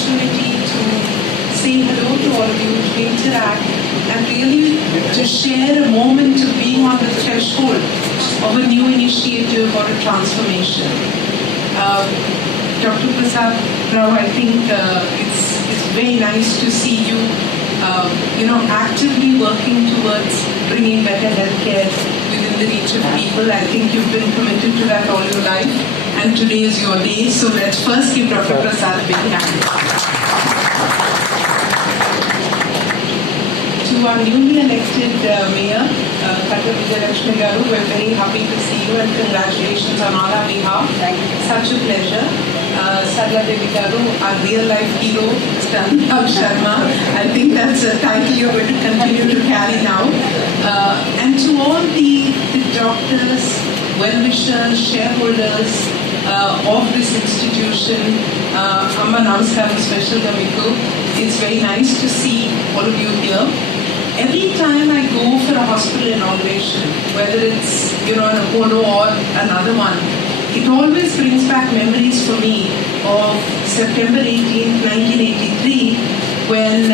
opportunity to say hello to all of you, to interact, and really to share a moment of being on the threshold of a new initiative or a transformation. Dr. Prasad Rao, I think it's very nice to see you, actively working towards bringing better healthcare within the reach of people. I think you've been committed to that all your life, and today is your day. So let's first give Dr. Prasad a big hand. To our newly elected Mayor, Vijaylakshmi garu, we're very happy to see you and congratulations on all our behalf. Thank you. Such a pleasure. Sadla Devi garu, our real life hero, Stanlab Sharma. I think that's a title you're going to continue to carry now. And to all the doctors, well-wishers, shareholders of this institution, Amma Namaskaram special Gamiku. It's very nice to see all of you here. Every time I go for a hospital inauguration, whether it's an APPOLO or another one, it always brings back memories for me of September 18th, 1983, when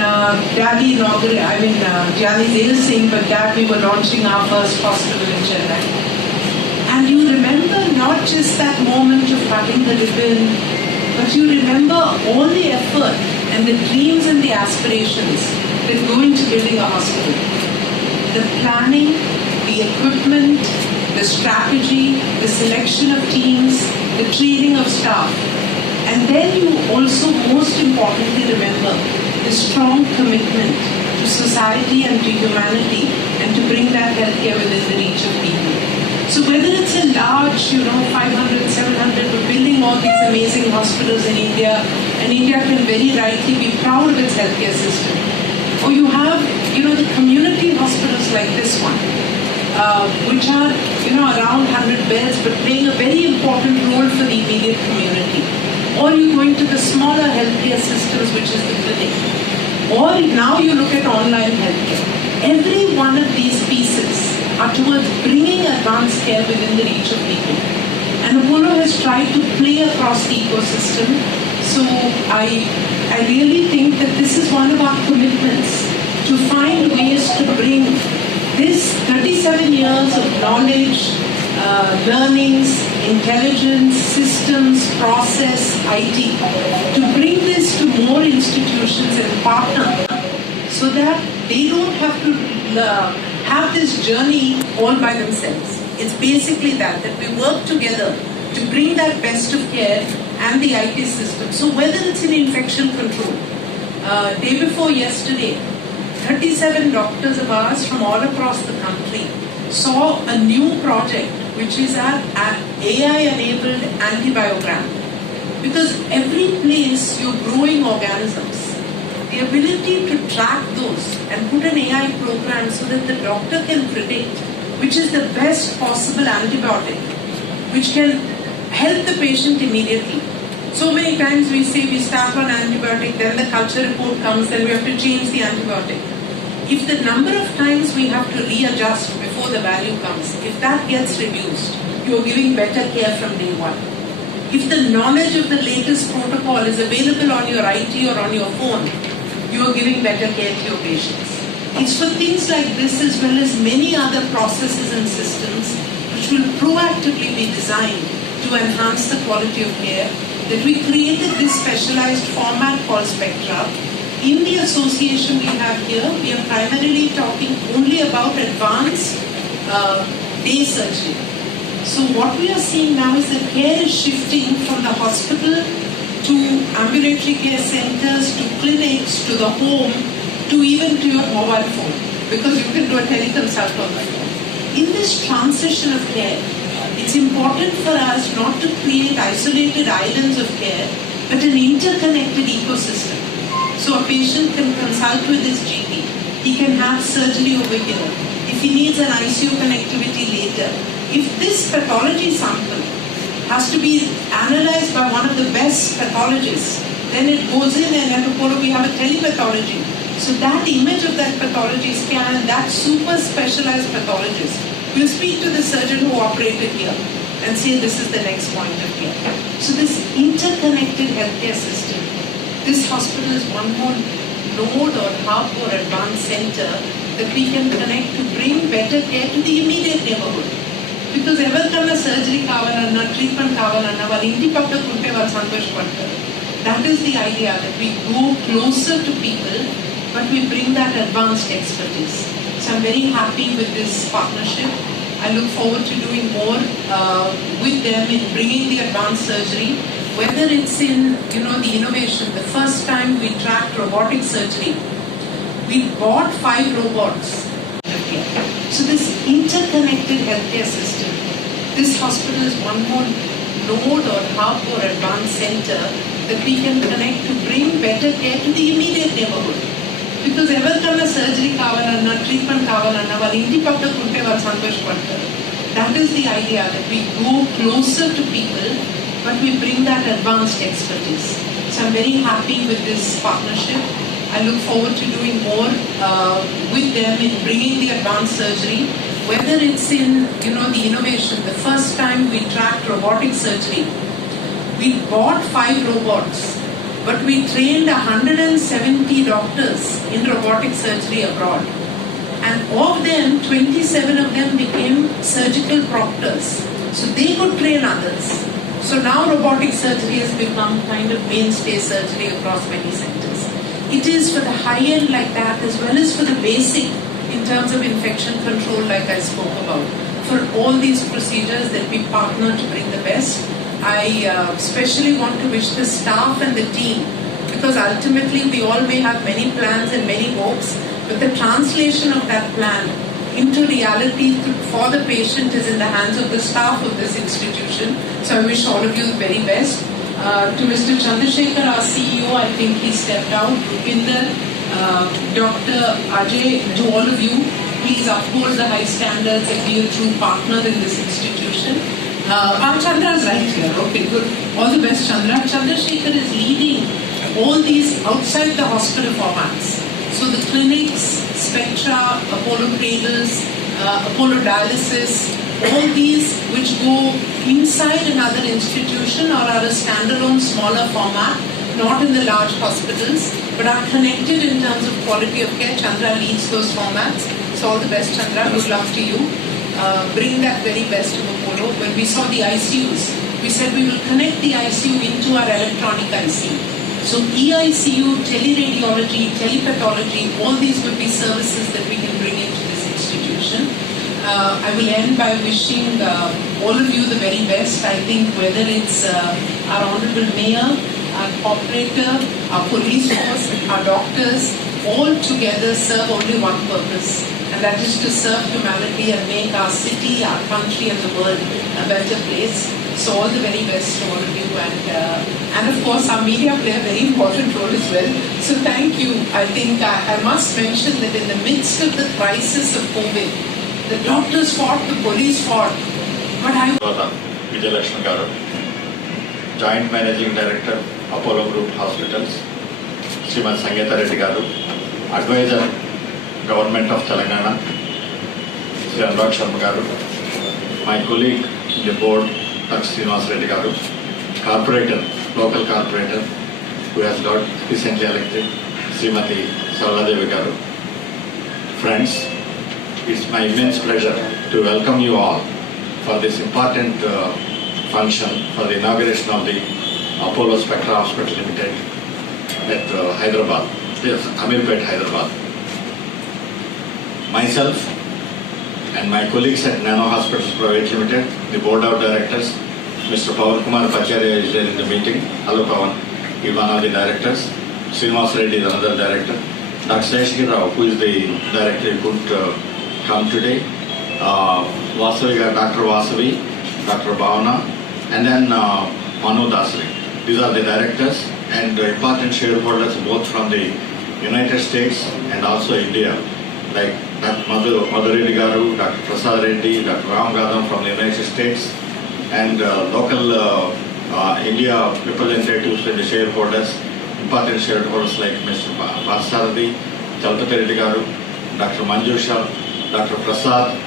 Daddy inaugurated, Daddy Dale Singh, but Dad, we were launching our first hospital in Chennai. And you remember not just that moment of cutting the ribbon, but you remember all the effort and the dreams and the aspirations that go into building a hospital. The planning, the equipment, the strategy, the selection of teams, the training of staff. And then you also, most importantly, remember the strong commitment to society and to humanity and to bring that healthcare within the reach of people. So whether it's a large, 500, 700, we're building all these amazing hospitals in India, and India can very rightly be proud of its healthcare system. Or you have, the community hospitals like this one, which are, around 100 beds, but playing a very important role for the immediate community. Or you go into the smaller healthcare systems, which is the clinic. Or now you look at online healthcare. Every one of these pieces are towards bringing advanced care within the reach of people. And APPOLO has tried to play across the ecosystem. So I really think that this is one of our commitments, to find ways to bring this 37 years of knowledge, learnings, intelligence, systems, process, IT, to bring this to more institutions and partner so that they don't have to have this journey all by themselves. It's basically that we work together to bring that best of care and the IT system. So whether it's in infection control, day before yesterday, 37 doctors of ours from all across the country saw a new project, which is our AI-enabled antibiogram. Because every place you're growing organisms, the ability to track those and put an AI program so that the doctor can predict which is the best possible antibiotic, which can help the patient immediately. So many times we say we start on antibiotic, then the culture report comes, then we have to change the antibiotic. If the number of times we have to readjust before the value comes, if that gets reduced, you're giving better care from day one. If the knowledge of the latest protocol is available on your IT or on your phone, you're giving better care to your patients. It's for things like this, as well as many other processes and systems which will proactively be designed to enhance the quality of care, that we created this specialized format called SPECTRA. In the association we have here, we are primarily talking only about advanced day surgery. So what we are seeing now is that care is shifting from the hospital to ambulatory care centers, to clinics, to the home, to even to your mobile phone, because you can do a teleconsult on the phone. In this transition of care, it's important for us not to create isolated islands of care, but an interconnected ecosystem. So a patient can consult with his GP. He can have surgery over here. If he needs an ICU connectivity later. If this pathology sample has to be analyzed by one of the best pathologists, then it goes in, and at APPOLO we have a telepathology. So that image of that pathology scan, that super specialized pathologist will speak to the surgeon who operated here and say this is the next point of care. So this interconnected healthcare system This hospital is one more node or hub or advanced center that we can connect to bring better care to the immediate neighborhood. Because ఎవరికన్నా surgery కావాలన్నా treatment కావాలన్నా వాళ్ళ ఇంటి పక్కకు ఉంటే వాళ్ళు సంతోషపడతారు. That is the idea, that we go closer to people but we bring that advanced expertise. So I'm very happy with this partnership. I look forward to doing more with them in bringing the advanced surgery, whether it's in the innovation. The first time we tracked robotic surgery, we bought 5 robots. So this interconnected healthcare system, this hospital is one more node or hub or advanced center that we can connect to bring better care to the immediate neighborhood. Because ఎవరికన్నా surgery కావాలన్నా treatment కావాలన్నా వాళ్ళ ఇంటి పక్కకు ఉంటే వాళ్ళు సంతోషపడతారు. That is the idea, that we go closer to people but we bring that advanced expertise. So I'm very happy with this partnership. I look forward to doing more with them in bringing the advanced surgery, whether it's in the innovation. The first time we tracked robotic surgery, we bought 5 robots, but we trained 170 doctors in robotic surgery abroad. And of them, 27 of them became surgical proctors. So they could train others. So now robotic surgery has become kind of mainstay surgery across many centers. It is for the high end like that, as well as for the basic in terms of infection control like I spoke about. For all these procedures that we partner to bring the best. I especially want to wish the staff and the team, because ultimately we all may have many plans and many hopes, but the translation of that plan into reality for the patient is in the hands of the staff of this institution. So I wish all of you the very best. To Mr. Chandrasekhar, our CEO, I think he stepped out. Rupinder, Dr. Ajay, to all of you, please uphold the high standards and be a true partner in this institution. Chandra is right here. Okay, good. All the best, Chandra. Chandrasekhar is leading all these outside the hospital formats. So the clinics, SPECTRA, APPOLO cradles, APPOLO dialysis, all these which go inside another institution or are a standalone smaller format, not in the large hospitals, but are connected in terms of quality of care. Chandra leads those formats. So all the best, Chandra. Good luck to you. Bring that very best of APPOLO. When we saw the ICUs, we said we will connect the ICU into our electronic ICU. So EICU, teleradiology, telepathology, all these will be services that we can bring into this institution. I will end by wishing all of you the very best. I think whether it's our Honorable Mayor, our operator, our police force, our doctors, all together serve only one purpose, and that is to serve humanity and make our city, our country and the world a better place. So all the very best to all of you, and of course our media play a very important role as well. So thank you. I think I must mention that in the midst of the crisis of COVID, the doctors fought, the police fought, but Vijaylakshmi garu, Joint Managing Director, APPOLO Group Hospitals, Srimati Sangeeta Reddy garu, Advisor, Government of Telangana, Sri Anurag Sharma garu, my colleague in the board, Dr. Srinivas Reddy garu, corporator, local corporator, who has got recently elected, Srimati Saraladevi garu. Friends, it's my immense pleasure to welcome you all for this important function for the inauguration of the APPOLO SPECTRA Hospital Limited at Hyderabad, yes, Ameerpet, Hyderabad. Myself and my colleagues at Nano Hospitals Private Limited, the Board of Directors, Mr. Pawan Kumar Pacharya is there in the meeting. Hello Pawan, he is one of the directors. Srinivas Reddy is another director. Dr. Seshagiri Rao, who is the director, could come today. Vasavi, Dr. Vasavi, Dr. Bhavana, and then Manu Dasri. These are the directors and important shareholders both from the United States and also India, like Dr. Madhu Reddy Garu, Dr. Prasad Reddy, Dr. Ram Gadam from the United States, and local India representatives and the shareholders, important shareholders like Mr. Varsaradi, Chalpati Reddy Garu, Dr. Manjusha, Dr. Prasad,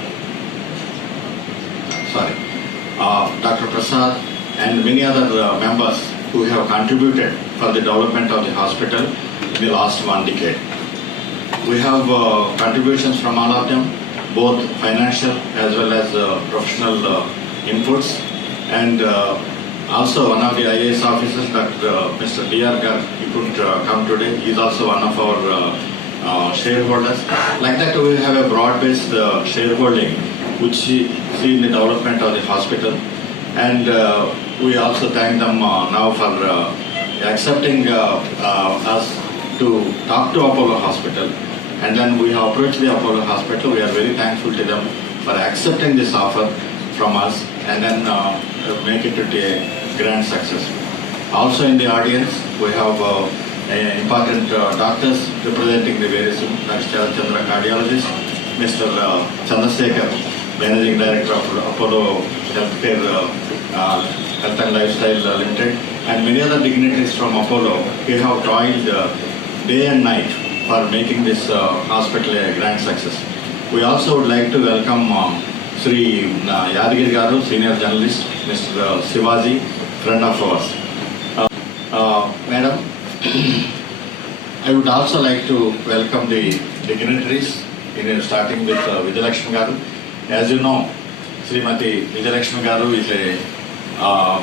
Dr. Prasad, and many other members who have contributed for the development of the hospital in the last 1 decade. We have contributions from all of them, both financial as well as professional inputs. And also one of the IAS officers, that Mr. D.R. Gar, he couldn't come today. He is also one of our shareholders. Like that, we have a broad-based shareholding, which see in the development of the hospital. And we also thank them now for accepting us to talk to Apollo Hospital. And then we have approached the Apollo Hospital. We are very thankful to them for accepting this offer from us and then make it a grand success. Also in the audience, we have important doctors representing the various, Dr. Chandra, cardiologist, Mr. Chandrasekhar, Managing Director of Apollo Healthcare Health and Lifestyle Limited, and many other dignitaries from Apollo. We have toiled day and night for making this hospital a grand success. We also would like to welcome Sri Yadagiri Garu, Senior Journalist, Mr. Shivaji, friend of ours. Madam, I would also like to welcome the dignitaries, starting with Vijaylakshmi Garu. As you know, Srimati Vijaylakshmi Garu is a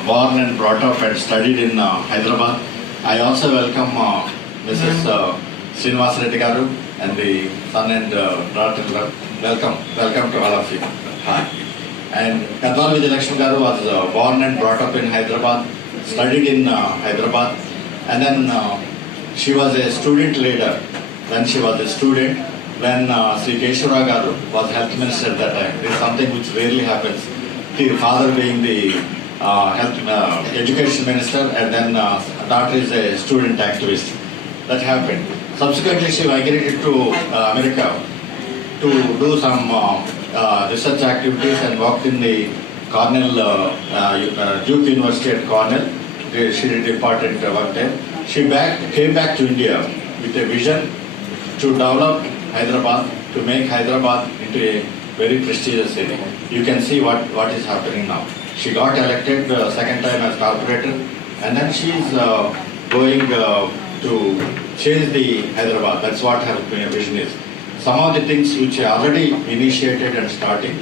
born and brought up and studied in Hyderabad. I also welcome Mrs. Srinivas Reddy Garu and the son and daughter. Welcome to all of you. Hi. And Gadwal Vijaylakshmi Garu was born and brought up in Hyderabad, studied in Hyderabad, and then she was a student leader when she was a student, when Sri Keshwara Garu was health minister at that time. It is something which rarely happens. Her father being the education minister, and then daughter is a student activist. That happened. Subsequently, she migrated to America to do some research activities and worked in the Cornell, Duke University at Cornell. She did important work there. She came back to India with a vision to develop Hyderabad, to make Hyderabad into a very prestigious city. You can see what is happening now. She got elected second time as corporator, and then she is going to change the Hyderabad. That's what her vision is. Some of the things which are already initiated and starting.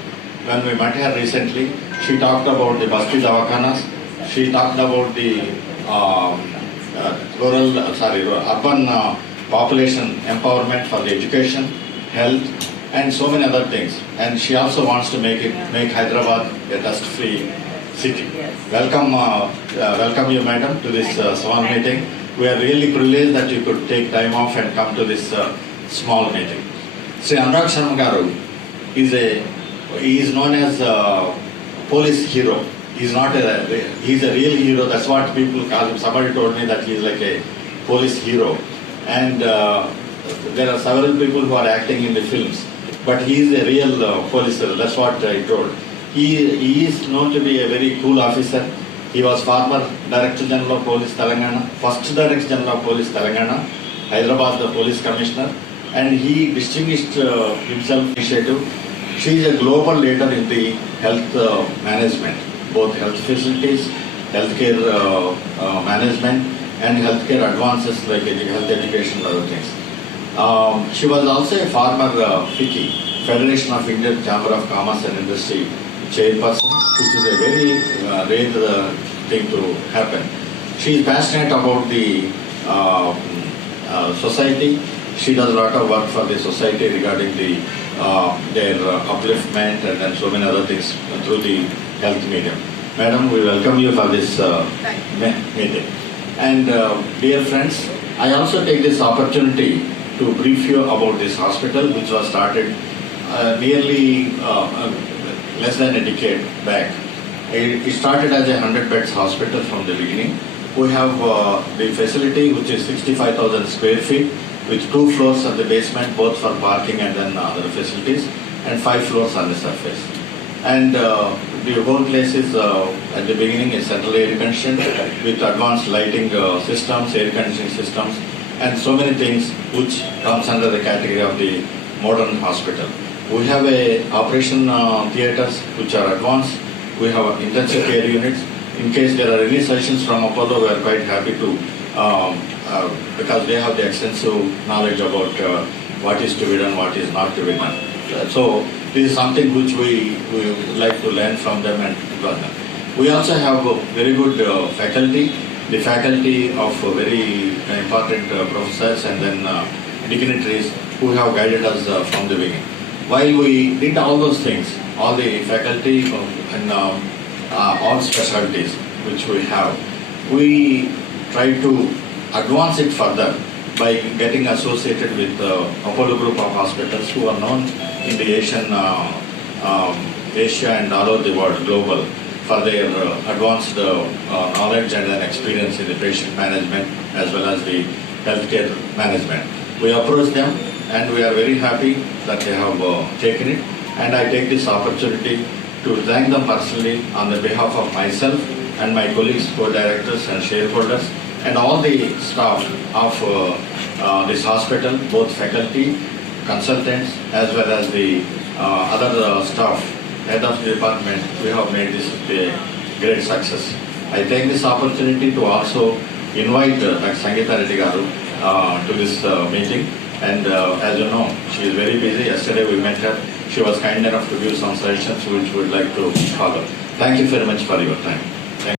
When we met her recently, she talked about the Basti Davakhanas. She talked about the urban population empowerment for the education, health, and so many other things. And she also wants to make Hyderabad a dust-free city. Welcome you, madam, to this small meeting. We are really privileged that you could take time off and come to this small meeting. Sri Anurag Sharma Garu is known as a police hero. He's a real hero. That's what people call him. Somebody told me that he's like a police hero. And there are several people who are acting in the films. But he is a real police hero. That's what I told. He is known to be a very cool officer. He was former Director General of Police Telangana, first Director General of Police Telangana, Hyderabad the Police Commissioner, and he distinguished himself initiative. She is a global leader in the health management, both health facilities, healthcare management, and healthcare advances like health education and other things. She was also a former FICCI, Federation of Indian Chamber of Commerce and Industry chairperson, which is a very rare thing to happen. She is passionate about the society. She does a lot of work for the society regarding their upliftment and then so many other things through the health medium. Madam, we welcome you for this meeting. And dear friends, I also take this opportunity to brief you about this hospital, which was started nearly less than a decade back. It started as a 100 beds hospital from the beginning. We have the facility, which is 65,000 square feet, with 2 floors at the basement, both for parking and then other facilities, and 5 floors on the surface. And the whole place is at the beginning is central air conditioned with advanced lighting systems, air conditioning systems, and so many things which comes under the category of the modern hospital. We have operation theatres which are advanced. We have intensive care units. In case there are any suggestions from Apollo, we are quite happy to, because they have the extensive knowledge about what is to be done, what is not to be done. So this is something which we would like to learn from them and learn them. We also have a very good faculty, the faculty of very important professors and then dignitaries who have guided us from the beginning. While we did all those things, all the faculty and all specialties which we have, we try to advance it further by getting associated with Apollo group of hospitals who are known in the Asia and all over the world, global, for their advanced knowledge and experience in the patient management as well as the healthcare management. We approached them and we are very happy that they have taken it, and I take this opportunity to thank them personally on the behalf of myself and my colleagues, co-directors and shareholders and all the staff of this hospital, both faculty, consultants as well as the other staff, head of the department. We have made this a great success. I take this opportunity to also invite Dr. Sangeeta Reddy Garu to this meeting, and as you know, she is very busy. Yesterday we met her. She was kind enough to give some suggestions which we would like to follow. Thank you very much for your time.